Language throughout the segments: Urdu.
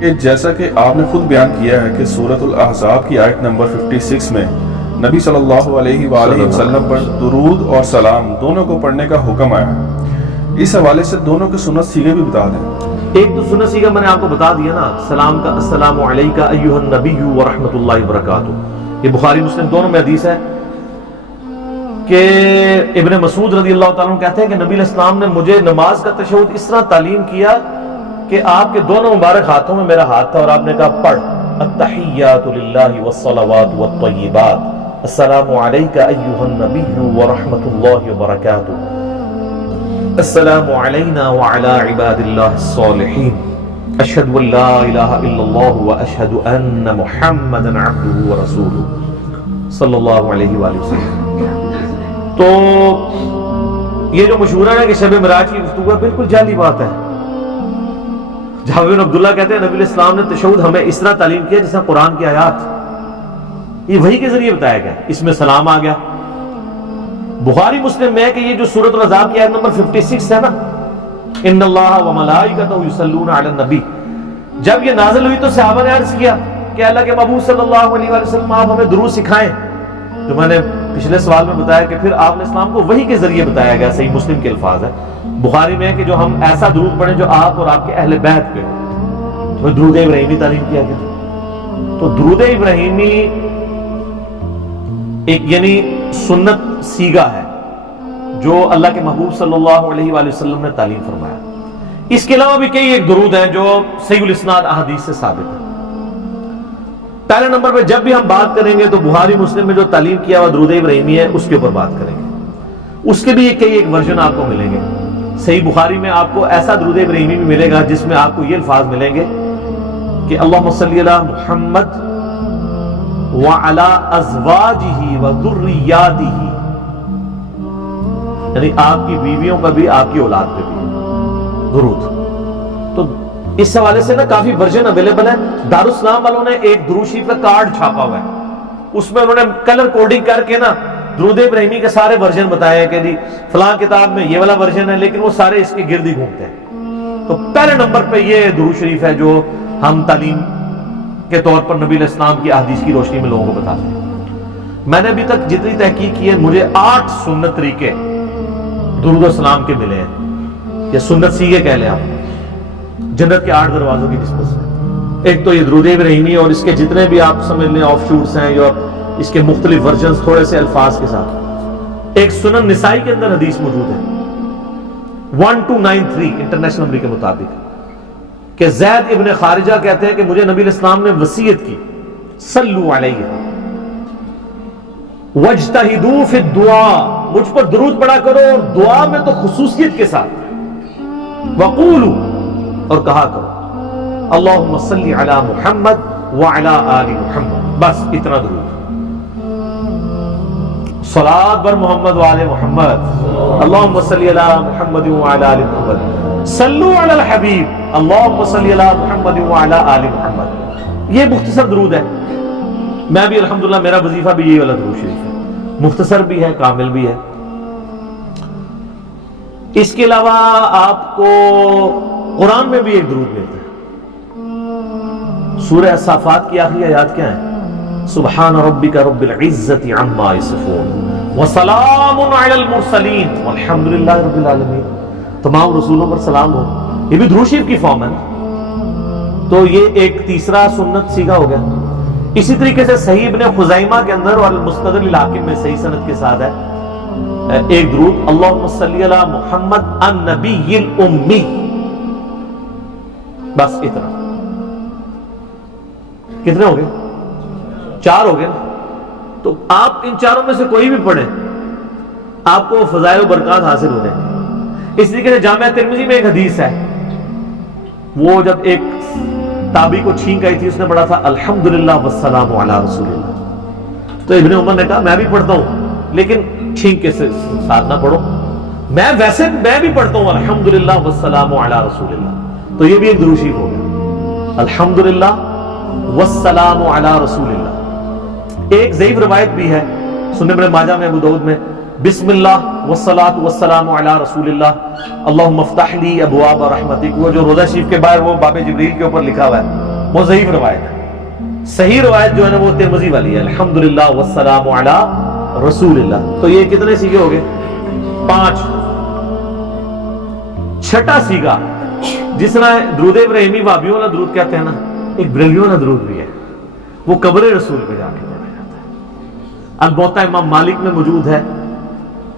کہ جیسا کہ آپ نے خود بیان کیا ہے کہ سورۃ الاحزاب کی آیت نمبر 56 میں نبی صلی اللہ علیہ وآلہ وسلم پر درود اور سلام دونوں کو پڑھنے کا حکم آیا ہے، اس حوالے سے دونوں کے سنت سیغے بھی بتا دیں۔ ایک تو سنت سیغہ میں نے آپ کو بتا دیا نا، سلام کا السلام علیکہ ایھا النبی ورحمۃ اللہ وبرکاتہ، یہ بخاری مسلم دونوں میں حدیث ہے کہ ابن مسعود رضی اللہ تعالیٰ عنہ کہتے ہیں کہ نبی علیہ السلام نے مجھے نماز کا تشہد اس طرح تعلیم کیا کہ آپ کے دونوں مبارک ہاتھوں میں میرا ہاتھ تھا اور آپ نے کہا پڑھ التحیات للہ والصلوات والطیبات السلام علیکہ ایھا النبی ورحمۃ اللہ وبرکاتہ السلام علینا وعلی عباد اللہ الصالحین اشہد ان لا الہ الا اللہ واشہد ان محمدا عبدہ ورسولہ صلی اللہ علیہ وآلہ وسلم۔ تو یہ جو مشہور ہے کہ شب معراج کی گفتگو ہے، بالکل جعلی بات ہے۔ جابر بن عبداللہ کہتے ہیں نبی علیہ السلام نے تشہد ہمیں اس طرح تعلیم کیا جیسا قرآن کی آیات، یہ وحی کے ذریعے بتایا گیا، اس میں سلام آ گیا۔ بخاری مسلم میں ہے کہ یہ جو سورۃ الاحزاب کی آیت نمبر 56 ہے نا، ان اللہ وملائکتہ یصلون علی النبی، جب یہ نازل ہوئی تو صحابہ نے عرض کیا کہ اللہ کے محبوب صلی اللہ علیہ وآلہ وسلم آپ ہمیں درود سکھائیں، جو میں نے پچھلے سوال میں بتایا کہ پھر آپ نے اسلام کو وحی کے ذریعے بتایا گیا، صحیح مسلم کے الفاظ ہے۔ بخاری میں ہے کہ جو ہم ایسا درود پڑھیں جو آپ اور آپ کے اہل بیت پہ ہو، تو درود ابراہیمی تعلیم کیا گیا۔ تو درود ابراہیمی ایک یعنی سنت سیغہ ہے جو اللہ کے محبوب صلی اللہ علیہ وآلہ وسلم نے تعلیم فرمایا۔ اس کے علاوہ بھی کئی ایک درود ہیں جو صحیح الاسناد احادیث سے ثابت ہیں۔ پہلے نمبر پہ جب بھی ہم بات کریں گے تو بخاری مسلم میں جو تعلیم کیا ہوا درود ابراہیمی ہے اس کے اوپر بات کریں گے۔ اس کے بھی کئی ایک ورژن آپ کو ملیں گے۔ صحیح بخاری میں آپ کو ایسا درود ابراہیمی بھی ملے گا جس میں آپ کو یہ الفاظ ملیں گے کہ اللہم صلی علی محمد وعلی ازواجہ وذریاتہ، یعنی آپ کی بیویوں کا بھی آپ کی اولاد پہ بھی درود۔ تو اس حوالے سے نا کافی ورژن اویلیبل ہے۔ دارالسلام والوں نے ایک درود شریف کا کارڈ چھاپا ہوا ہے، اس میں انہوں نے کلر کوڈنگ کر کے نا درود ابراہیمی کے سارے ورژن بتائے ہیں کہ جی فلاں کتاب میں یہ والا ورژن ہے، لیکن وہ سارے اس کے گرد ہی گھومتے ہیں۔ تو پہلے نمبر پہ یہ درود شریف ہے جو ہم تعلیم کے طور پر نبی علیہ السلام کی احادیث کی روشنی میں لوگوں کو بتاتے ہیں۔ میں نے ابھی تک جتنی تحقیق کی ہے مجھے 8 سنت طریقے درود و سلام کے ملے ہیں، یہ سنت سیغے کہہ لیں آپ، جنت کے 8 دروازوں کی نسبت سے۔ ایک تو یہ درود ابراہیمی اور اس کے جتنے بھی آپ سمجھ لیں آف شوٹس ہیں یا اس کے مختلف ورژنز تھوڑے سے الفاظ کے ساتھ۔ ایک سنن نسائی کے اندر حدیث موجود ہے 1293 انٹرنیشنل نمبر کے مطابق کہ زید ابن خارجہ کہتے ہیں کہ مجھے نبی علیہ السلام نے وصیت کی صلو علیہ وَاجْتَهِدُوا فِي الدُّعَاء، مجھ پر درود پڑھا کرو اور دعا میں تو خصوصیت کے ساتھ، وَقُولُوا، اور کہا کرو اللہم صلی علی محمد وعلی آل محمد، بس اتنا درود۔ صلاۃ بر محمد وعلی محمد، اللہم صلی علی محمد وعلی آل محمد، صلو علی الحبیب، اللہم صلی علی محمد وعلی آل محمد۔ یہ مختصر درود ہے، میں بھی الحمدللہ میرا وظیفہ بھی یہی والا درود شریف ہے، مختصر بھی ہے کامل بھی ہے۔ اس کے علاوہ آپ کو قرآن میں بھی ایک درود ملتا ہے۔ سورہ الصافات کی آخری آیات کیا ہیں؟ سبحان ربک رب العزت عما یصفون وسلام علی المرسلین والحمدللہ رب العالمین، تمام رسولوں پر سلام ہو، یہ بھی درود شریف کی فارم ہے۔ تو یہ ایک تیسرا سنت سیغہ ہو گیا۔ اسی طریقے سے صحیح ابن خزیمہ کے اندر اور المستدرک الحاکم میں صحیح سند کے ساتھ ہے ایک درود اللہم صلی علی محمد النبی الامی، بس اتنا۔ کتنے ہو گئے؟ 4 ہو گئے نا۔ تو آپ ان چاروں میں سے کوئی بھی پڑھیں آپ کو فضائل و برکات حاصل ہو جائیں گے۔ اس طریقے سے جامعہ ترمذی میں ایک حدیث ہے، وہ جب ایک تابعی کو چھینک آئی تھی، اس نے پڑھا تھا الحمدللہ والسلام علی رسول اللہ، تو ابن عمر نے کہا میں بھی پڑھتا ہوں لیکن چھینک کے ساتھ نہ پڑھو، میں بھی پڑھتا ہوں الحمدللہ والسلام علی رسول اللہ۔ تو یہ بھی ایک درود شریف ہو گیا، الحمدللہ والسلام علی رسول اللہ۔ ایک ضعیف روایت بھی ہے سنن ابن ماجہ میں، ابو داؤد میں، بسم اللہ والصلاۃ والسلام علی رسول اللہ اللہم افتح لی ابواب رحمتک، وہ جو روضہ شریف کے باہر وہ باب جبریل کے اوپر لکھا ہوا ہے، وہ ضعیف روایت ہے. صحیح روایت جو ہے نا وہ ترمذی والی ہے, الحمدللہ والسلام علی رسول اللہ. تو یہ کتنے سیگے ہو گئے؟ 5. چھٹا سیگا جس طرح درود ابراہیمی وابیوں والا درود کہتے ہیں نا, ایک بریلیوں والا درود بھی ہے, وہ قبر رسول پہ جا کے پڑھا جاتا ہے. الموطا امام مالک میں موجود ہے,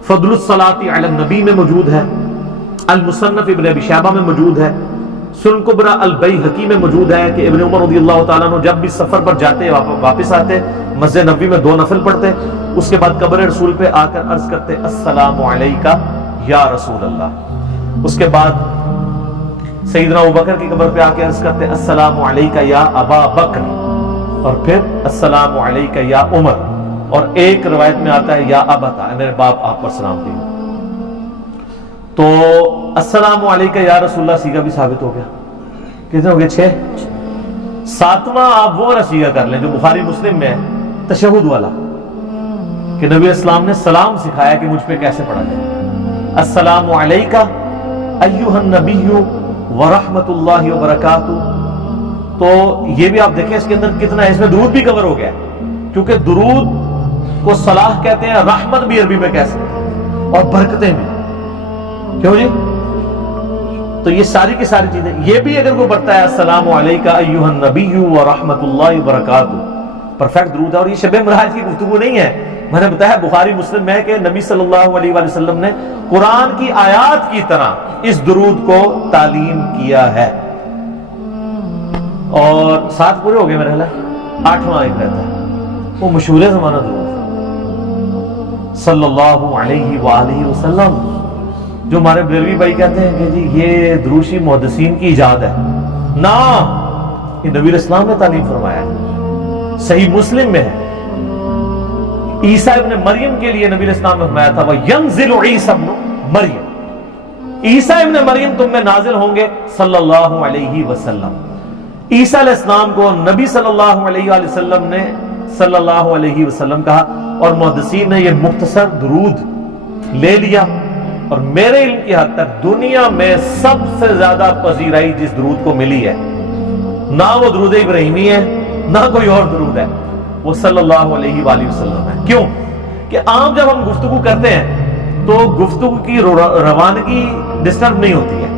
فضل الصلاۃ علی النبی میں موجود ہے, المصنف ابن ابی شیبہ میں موجود ہے, سنن کبری البیہقی میں موجود ہے کہ ابن عمر رضی اللہ تعالیٰ عنہ جب بھی سفر پر جاتے واپس آتے مسجد نبوی میں 2 نفل پڑھتے, اس کے بعد قبر رسول پہ آ کر عرض کرتے السلام علیکہ یا رسول اللہ. اس کے بعد سیدنا ابوبکر کی قبر پہ آ کے عرض کرتے السلام علیکہ یا ابا بکر, اور پھر السلام علیکہ یا عمر, اور ایک روایت میں آتا ہے یا ابتا, میرے باپ آپ پر سلام دی. تو السلام علیکہ یا رسول اللہ سیگا بھی ثابت ہو گیا. کتنے ہو گئے؟ 6. 7واں آپ وہ والا سیگا کر لیں جو بخاری مسلم میں ہے, تشہد والا, کہ نبی اسلام نے سلام سکھایا کہ مجھ پہ کیسے پڑھا جائے. السلام علیکہ ایھا النبی ورحمۃ اللہ وبرکاتہ. تو یہ بھی آپ دیکھیں اس کے اندر کتنا ہے, اس میں درود بھی کور ہو گیا, کیونکہ درود کو صلاح کہتے ہیں, رحمت بھی عربی میں کہہ سکتے ہیں, اور برکتیں بھی. کیوں جی؟ تو یہ ساری کی ساری چیزیں, یہ بھی اگر کوئی پڑھتا ہے السلام علیکہ ایھا النبی ورحمۃ اللہ وبرکاتہ, پرفیکٹ درود ہے. اور یہ شب معراج کی گفتگو نہیں ہے, میں نے بتایا بخاری مسلم میں ہے کہ نبی صلی اللہ علیہ وآلہ وسلم نے قرآن کی آیات کی طرح اس درود کو تعلیم کیا ہے. اور 7 پورے ہو گئے میرے خیال ہے. 8واں ایک رہتا ہے, وہ مشہور زمانہ درود صلی اللہ علیہ وآلہ وسلم, جو ہمارے بریلوی بھائی کہتے ہیں کہ جی یہ دروشی محدثین کی ایجاد ہے. نا, یہ نبی اسلام نے تعلیم فرمایا ہے, صحیح مسلم میں ہے. عیسیٰ ابن مریم کے لیے نبی اسلام نے فرمایا تھا وَيَنزِلُ عِيسَى ابْنُ مریم, عیسیٰ ابن مریم تم میں نازل ہوں گے صلی اللہ علیہ وسلم. عیسیٰ علیہ السلام کو نبی صلی اللہ علیہ وآلہ وسلم نے صلی اللہ علیہ وسلم کہا, اور محدثین نے یہ مختصر درود لے لیا. اور میرے علم کی حد تک دنیا میں سب سے زیادہ پذیرائی جس درود کو ملی ہے, نہ وہ درود ابراہیمی ہے نہ کوئی اور درود ہے, وہ صلی اللہ علیہ وآلہ وسلم ہے. کیوں کہ عام جب ہم گفتگو کرتے ہیں تو گفتگو کی روانگی ڈسٹرب نہیں ہوتی ہے.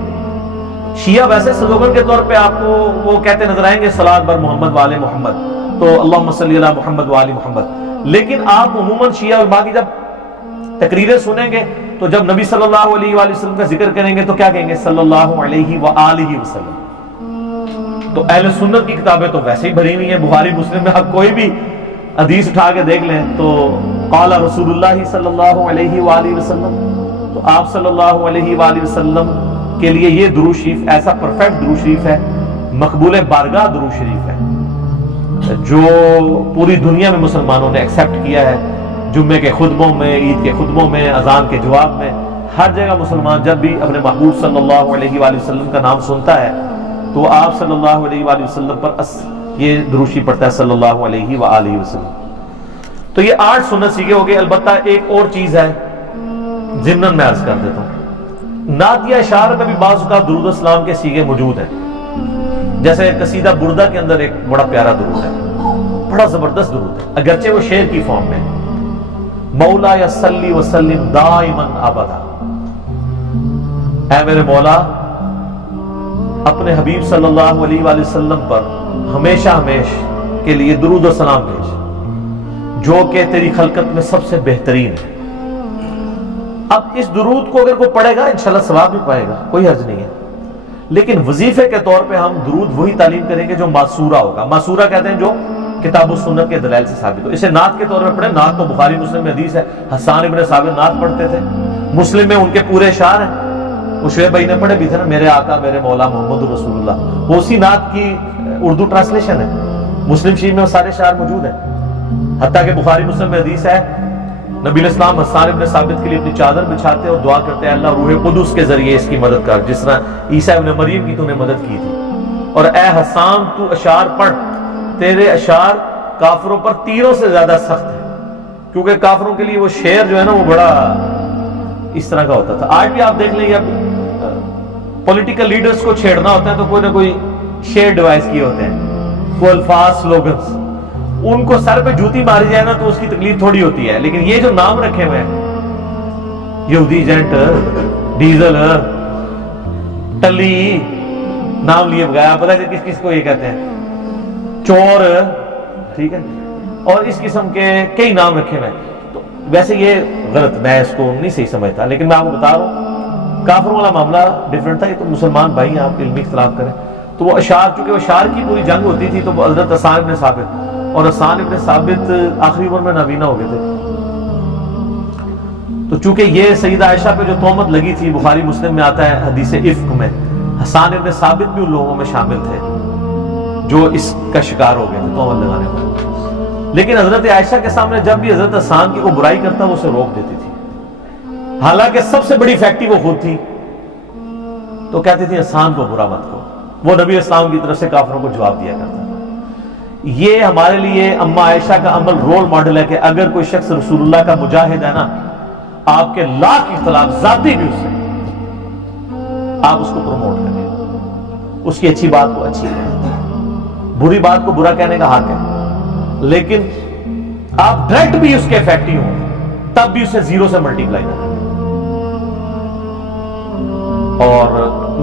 شیعہ ویسے سلوگن کے طور پہ آپ کو وہ کہتے نظر آئیں گے صلاۃ بر محمد وآل محمد, تو اللہم صلی علی محمد وآل محمد, لیکن آپ عموماً شیعہ علماء کی جب تقریریں سنیں گے تو جب نبی صلی اللہ علیہ وآلہ وسلم کا ذکر کریں گے تو کیا کہیں گے؟ صلی اللہ علیہ وآلہ وسلم. تو اہل سنت کی کتابیں تو ویسے ہی بھری ہوئی ہیں. بخاری مسلم میں آپ کوئی بھی حدیث اٹھا کے دیکھ لیں تو قال رسول اللہ صلی اللہ علیہ وآلہ وسلم, تو آپ صلی اللہ علیہ وآلہ وسلم کے لیے یہ درود شریف ایسا پرفیکٹ درود شریف ہے, مقبول بارگاہ درود شریف ہے, جو پوری دنیا میں مسلمانوں نے ایکسیپٹ کیا ہے. جمعے کے خطبوں میں, عید کے خطبوں میں, اذان کے جواب میں, ہر جگہ مسلمان جب بھی اپنے محبوب صلی اللہ علیہ وآلہ وسلم کا نام سنتا ہے تو آپ صلی اللہ علیہ وآلہ وسلم پر یہ درود شریف پڑھتا ہے صلی اللہ علیہ وآلہ وسلم. تو یہ 8 سنت سیگے ہو گئے. البتہ ایک اور چیز ہے ضمن میں عرض کر دیتا ہوں, نعت یا اشعار میں بھی بعض اوقات درود السلام کے سیگے موجود ہیں. جیسے قصیدہ بردہ کے اندر ایک بڑا پیارا درود ہے, بڑا زبردست درود ہے, اگرچہ وہ شعر کی فارم میں, مولا یا صلی وسلم دائما ابدا, اے میرے مولا اپنے حبیب صلی اللہ علیہ وآلہ وسلم پر ہمیشہ ہمیشہ کے لیے درود و سلام بھیج, جو کہ تیری خلقت میں سب سے بہترین ہے. اب اس درود کو اگر کوئی پڑھے گا انشاءاللہ ثواب بھی پائے گا, کوئی حرج نہیں ہے, لیکن وظیفے کے طور پہ ہم درود وہی تعلیم کریں گے جو معصورہ ہوگا. معصورہ کہتے ہیں جو کتاب و سنت کے دلائل سے ثابت ہو. اسے نعت کے طور پہ پڑھیں. نعت تو بخاری مسلم میں حدیث ہے, حسان ابن ثابت نعت پڑھتے تھے, مسلم میں ان کے پورے اشعار ہیں. وہ شعیب بھائی نے پڑھے بھی تھے نا, میرے آقا میرے مولا محمد رسول اللہ, وہ اسی نعت کی اردو ٹرانسلیشن ہے. مسلم شریف میں وہ سارے اشعار موجود ہیں. حتیٰ کہ بخاری مسلم میں حدیث ہے نبی علیہ السلام حسان ابن ثابت کے لیے اپنی چادر بچھاتے اور دعا کرتے ہیں اللہ روح قدس کے ذریعے اس کی مدد کر, جس طرح عیسیٰ ابن مریم کی تو نے مدد کی تھی. اور اے حسان تو اشعار پڑھ, تیرے اشعار کافروں پر تیروں سے زیادہ سخت ہے, کیونکہ کافروں کے لیے وہ شعر جو ہے نا وہ بڑا اس طرح کا ہوتا تھا. آج بھی آپ دیکھ لیں, اب پولیٹیکل لیڈرز کو چھیڑنا ہوتا ہے تو کوئی نہ کوئی شعر ڈیوائس کیے ہوتے ہیں. وہ الفاظ سلوگنز ان کو سر پہ جوتی ماری جائے نا تو اس کی تکلیف تھوڑی ہوتی ہے، لیکن یہ جو نام رکھے ہوئے ہیں یہودی ایجنٹ، ڈیزل، ٹلی، نام لیے بغیر پتہ ہے کس کس کو یہ کہتے ہیں، چور، ٹھیک ہے، اور اس قسم کے کئی نام رکھے ہوئے ہیں. تو ویسے یہ غلط، میں اس کو نہیں صحیح سمجھتا، لیکن میں آپ کو بتا رہا ہوں کافروں والا معاملہ ڈیفرنٹ تھا. یہ تو مسلمان بھائی ہیں، آپ علمی اختلاف کریں. تو وہ اشعار، چونکہ وہ اشعار کی پوری جنگ ہوتی تھی، تو وہ حضرت حسان ابن ثابت، اور حسان ابن ثابت آخری عمر میں نابینا ہو گئے تھے. تو چونکہ یہ سیدہ عائشہ پہ جو تہمت لگی تھی، بخاری مسلم میں آتا ہے حدیث افک میں، حسان ابن ثابت بھی ان لوگوں میں شامل تھے جو اس کا شکار ہو گئے تھے تہمت لگانے میں. لیکن حضرت عائشہ کے سامنے جب بھی حضرت حسان کی کوئی برائی کرتا وہ اسے روک دیتی تھی، حالانکہ سب سے بڑی فیکٹری وہ خود تھی. تو کہتی تھی حسان کو برا مت کرو. وہ نبی اسلام کی طرف سے کافروں کو جواب دیا کرتا تھا. یہ ہمارے لیے اما عائشہ کا عمل رول ماڈل ہے کہ اگر کوئی شخص رسول اللہ کا مجاہد ہے نا، آپ کے لاکھ اختلاف ذاتی بھی اس سے، آپ اس کو پروموٹ کریں، اس کی اچھی بات کو اچھی کہیں، بری بات کو برا کہنے کا حق ہے، لیکن آپ ڈائریکٹ بھی اس کے افیکٹو ہوں تب بھی اسے زیرو سے ملٹیپلائی کریں. اور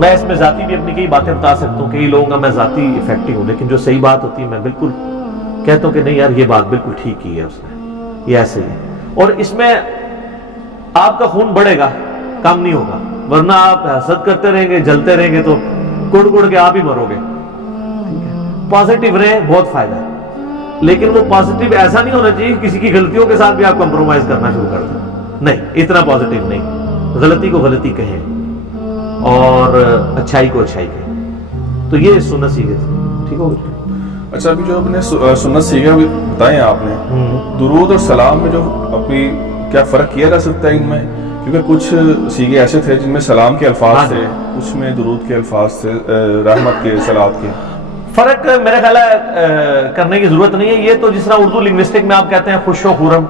میں اس میں ذاتی بھی اپنی کئی باتیں بتا سکتا ہوں، کئی لوگوں کا میں ذاتی افیکٹو ہوں، لیکن جو صحیح بات ہوتی ہے میں بالکل کہتا ہوں کہ نہیں یار یہ بات بالکل ٹھیک کی ہے اس نے، یہ ایسے ہی. اور اس میں آپ کا خون بڑھے گا، کم نہیں ہوگا، ورنہ آپ حسد کرتے رہیں گے، جلتے رہیں گے تو کڑ کڑ کے آپ ہی مرو گے. پازیٹیو رہیں، بہت فائدہ ہے، لیکن وہ پازیٹیو ایسا نہیں ہونا چاہیے کسی کی غلطیوں کے ساتھ بھی آپ کمپرومائز کرنا شروع کر دیں. نہیں، اتنا پازیٹیو نہیں، غلطی کو غلطی کہیں اور اچھائی کو اچھائی کہیں. تو یہ سنت سیکھے تھے، ٹھیک ہو گیا. اچھا، ابھی جو اپنے سنت سیکھا بتائیں آپ نے، درود اور سلام میں جو اپنی کیا فرق کیا جا سکتا ہے ان میں؟ کیونکہ کچھ سیگے ایسے تھے جن میں سلام کے الفاظ تھے، کچھ میں درود کے الفاظ تھے، رحمت کے، صلوات کے. فرق میرے خیال ہے کرنے کی ضرورت نہیں ہے. یہ تو جس طرح اردو لنگوسٹک میں آپ کہتے ہیں خوش و خرم،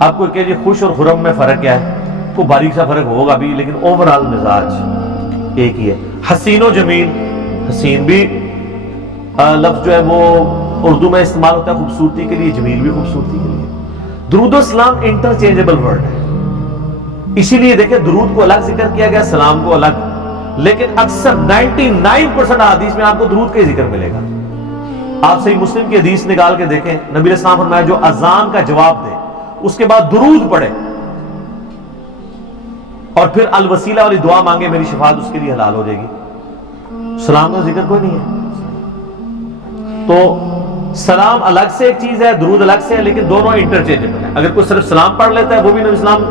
آپ کو کہ خوش اور خرم میں فرق کیا ہے؟ کو باریک سا فرق ہوگا بھی، لیکن اوورال مزاج ایک ہی ہے. حسین و جمیل، حسین بھی لفظ جو ہے وہ اردو میں استعمال ہوتا ہے خوبصورتی کے لیے، جمیل بھی خوبصورتی کے لیے. درود و سلام انٹرچینجبل ورڈ ہے، اسی لیے دیکھیں درود کو الگ ذکر کیا گیا، سلام کو الگ. لیکن اکثر 99% حدیث میں آپ کو درود کا ذکر ملے گا. آپ صحیح مسلم کی حدیث نکال کے دیکھیں، نبی علیہ السلام فرمایا جو اذان کا جواب دے اس کے بعد درود پڑھے اور پھر الوسیلہ والی دعا مانگے، میری شفاعت اس کے لیے حلال ہو جائے گی. سلام کا ذکر کوئی نہیں ہے. تو سلام الگ سے ایک چیز ہے، درود الگ سے ہے، لیکن دونوں انٹرچینجبل ہیں. اگر کوئی صرف سلام پڑھ لیتا ہے وہ بھی نبی اسلام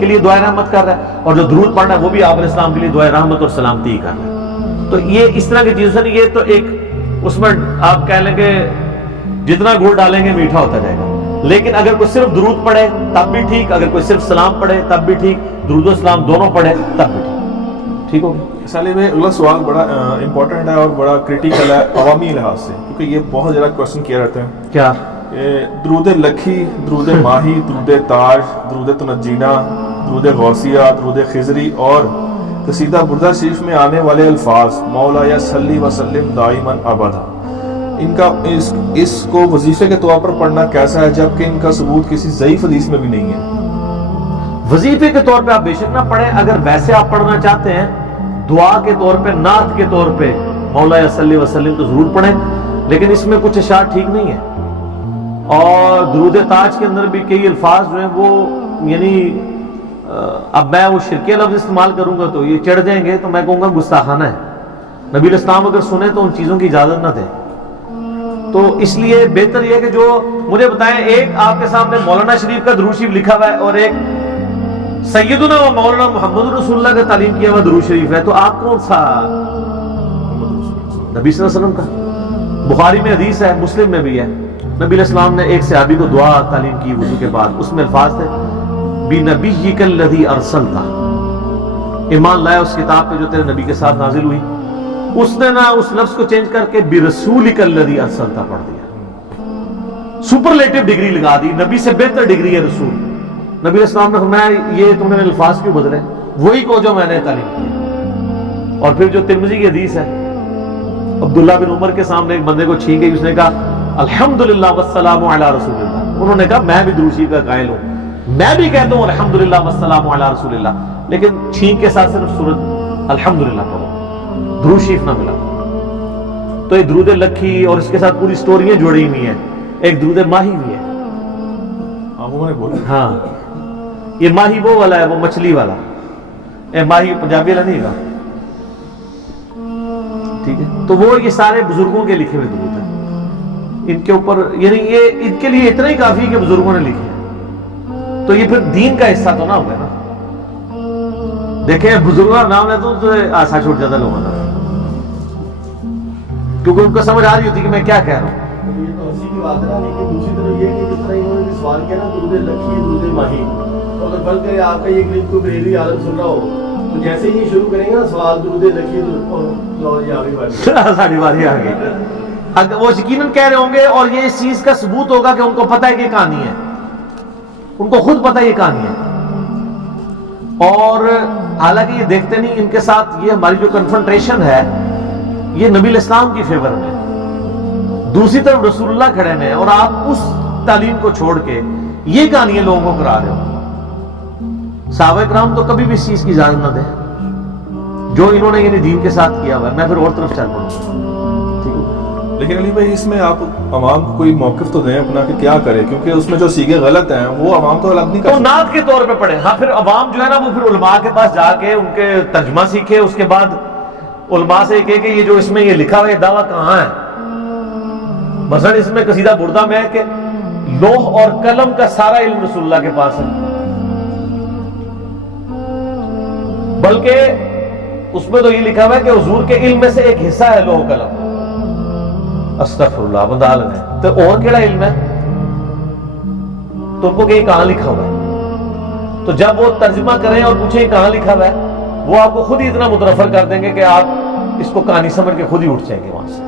کے لیے دعائے رحمت کر رہا ہے، اور جو درود پڑھ رہا ہے وہ بھی آپ علیہ السلام کے لیے دعائے رحمت اور سلامتی کر رہا ہے. تو یہ اس طرح کی چیزیں نہیں، یہ تو ایک اس میں آپ کہہ لیں گے جتنا گڑ ڈالیں گے میٹھا ہوتا جائے گا. لیکن اگر کوئی صرف درود پڑھے تب بھی ٹھیک، اگر کوئی صرف سلام پڑھے تب بھی ٹھیک، درود و سلام دونوں پڑھے تب بھی ٹھیک. ٹھیک ہوگا. سالی میں اگلا سوال بڑا امپورٹنٹ ہے اور بڑا کریٹیکل ہے عوامی لحاظ سے، کیونکہ یہ بہت زیادہ کوشچن کیا رہتا ہے. کیا؟ درود لکھی، درود ماہی، درود تاج، درود تنجینا، درود غوثیہ، درود خضری اور قصیدہ بردہ شریف میں آنے والے الفاظ مولا یا صلی وسلم دائما ابدا، ان کا اس کو وظیفے کے طور پر پڑھنا کیسا ہے، جبکہ ان کا ثبوت کسی ضعیف حدیث میں بھی نہیں ہے؟ وظیفے کے طور پہ آپ بے شک نہ پڑھیں. اگر ویسے آپ پڑھنا چاہتے ہیں دعا کے طور پہ، نعت کے طور پہ مولا یا صلی وسلم تو ضرور پڑھیں، لیکن اس میں کچھ اشعار ٹھیک نہیں ہے. اور درود تاج کے اندر بھی کئی الفاظ جو ہیں وہ یعنی اب میں وہ شرکیہ لفظ استعمال کروں گا تو یہ چڑھ جائیں گے، تو میں کہوں گا گستاخانہ ہے. نبی علیہ السلام اگر سنیں تو ان چیزوں کی اجازت نہ دیں. تو اس لیے بہتر یہ ہے کہ جو مجھے بتائیں، ایک آپ کے سامنے مولانا شریف کا درود شریف لکھا ہوا ہے اور ایک سیدنا و مولانا محمد رسول اللہ کا تعلیم کیا ہوا درود شریف ہے، تو آپ کون سا؟ نبی صلی اللہ علیہ وسلم کا. بخاری میں حدیث ہے، مسلم میں بھی ہے، نبی علیہ السلام نے ایک صحابی کو دعا تعلیم کی وضو کے بعد، اس میں الفاظ تھے بِنَبِيِّكَ الَّذِي أَرْسَلْتَ، ایمان لایا اس کتاب پہ جو تیرے نبی کے ساتھ نازل ہوئی. اس نے نہ اس لفظ کو چینج کر کے بِرَسُولِكَ الَّذِي أَرْسَلْتَ پڑھ دیا، سپرلیٹو ڈگری لگا دی، نبی سے بہتر ڈگری ہے رسول. نبی علیہ السلام نے فرمایا یہ تم نے الفاظ کیوں بدلے؟ وہی کو جو میں نے تعلیم کی. اور پھر جو ترمذی کی حدیث ہے عبداللہ بن عمر کے سامنے ایک بندے کو چھینک گئی، اس نے کہا الحمدللہ والسلام علی رسول اللہ. انہوں نے کہا میں بھی درود شریف کا قائل ہوں، میں بھی کہتا ہوں الحمدللہ والسلام علی رسول اللہ، لیکن چھینک کے ساتھ صرف سورۃ الحمدللہ پڑھو، درود شریف نہ ملا. تو یہ درود لکھی اور اس کے ساتھ پوری سٹوریاں جڑی ہوئی ہیں. ایک درود ماہی بھی ہے. ہاں یہ ماہی وہ والا ہے، وہ مچھلی والا. اے ماہی پنجابی والا نہیں گا، ٹھیک ہے. تو وہ یہ سارے بزرگوں کے لکھے ہوئے درود ہیں. ان کے اوپر یعنی یہ ان کے لیے اتنا ہی کافی کہ بزرگوں نے لکھے ہیں. تو یہ پھر دین کا حصہ تو نہ ہوا نا. دیکھیں بزرگوں کا نام لیتے تو آسا چھوٹ جاتا لوگوں کا، کیونکہ ان کو سمجھ آ رہی ہوتی کہ میں کیا کہہ رہا ہوں. یہ تو ہنسی کی بات ہے نا، لیکن دوسری طرف یہ کہ جس طرح انہوں نے سوال کیا نا درود لکھی درود ماہی، تو اگر فرض کرے آپ کا یہ کلپ کو بریلوی عالم سن رہا ہو تو جیسے ہی شروع کریں گے نا سوال درود لکھی اور یہ آگے بڑھ ساری باری آ گئی. اگر وہ یقیناً کہہ رہے ہوں گے اور یہ اس چیز کا ثبوت ہوگا کہ ان کو پتہ ہے کہ یہ کہانی ہے، ان کو خود پتہ ہے یہ کہانی ہے. اور حالانکہ یہ دیکھتے نہیں، ان کے ساتھ یہ ہماری جو کنفرنٹریشن ہے یہ نبی الاسلام کی فیور میں. دوسری طرف رسول اللہ کھڑے ہیں اور آپ اس تعلیم کو چھوڑ کے یہ کہانیاں لوگوں کو کرا رہے ہو. صحابہ کرام تو کبھی بھی اس چیز کی اجازت نہ دیں جو انہوں نے یعنی دین کے ساتھ کیا ہوا ہے. میں پھر اور طرف چل پڑوں. لیکن علی بھائی اس میں آپ عوام کو کوئی موقف تو دیں اپنا کہ کیا کرے، کیونکہ اس میں جو سیگے غلط ہیں وہ عوام تو الگ نہیں کر تو سکتے. نعت کے طور پہ پڑھیں. ہاں پھر عوام جو ہے نا وہ پھر علماء کے پاس جا کے ان کے ترجمہ سیکھے، اس کے بعد علماء سے کہے کہ یہ جو اس میں یہ لکھا ہوا ہے دعویٰ کہاں ہے. مثلا اس میں قصیدہ بردہ میں ہے کہ لوح اور قلم کا سارا علم رسول اللہ کے پاس ہے، بلکہ اس میں تو یہ لکھا ہوا ہے کہ حضور کے علم میں سے ایک حصہ ہے لوح و قلم. استغفر اللہ بدالن ہے تو اور کیڑا علم ہے تم کو کہ یہ کہاں لکھا ہوا ہے. تو جب وہ ترجمہ کریں اور پوچھیں یہ کہاں لکھا ہوا ہے، وہ آپ کو خود ہی اتنا متنفر کر دیں گے کہ آپ اس کو کہانی سمجھ کے خود ہی اٹھ جائیں گے وہاں سے،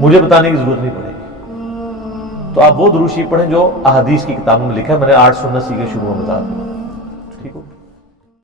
مجھے بتانے کی ضرورت نہیں پڑے گی. تو آپ وہ درود شریف پڑھیں جو احادیث کی کتابوں میں لکھا ہے. میں نے 8 سنت سیکھے شروع میں بتا دیا.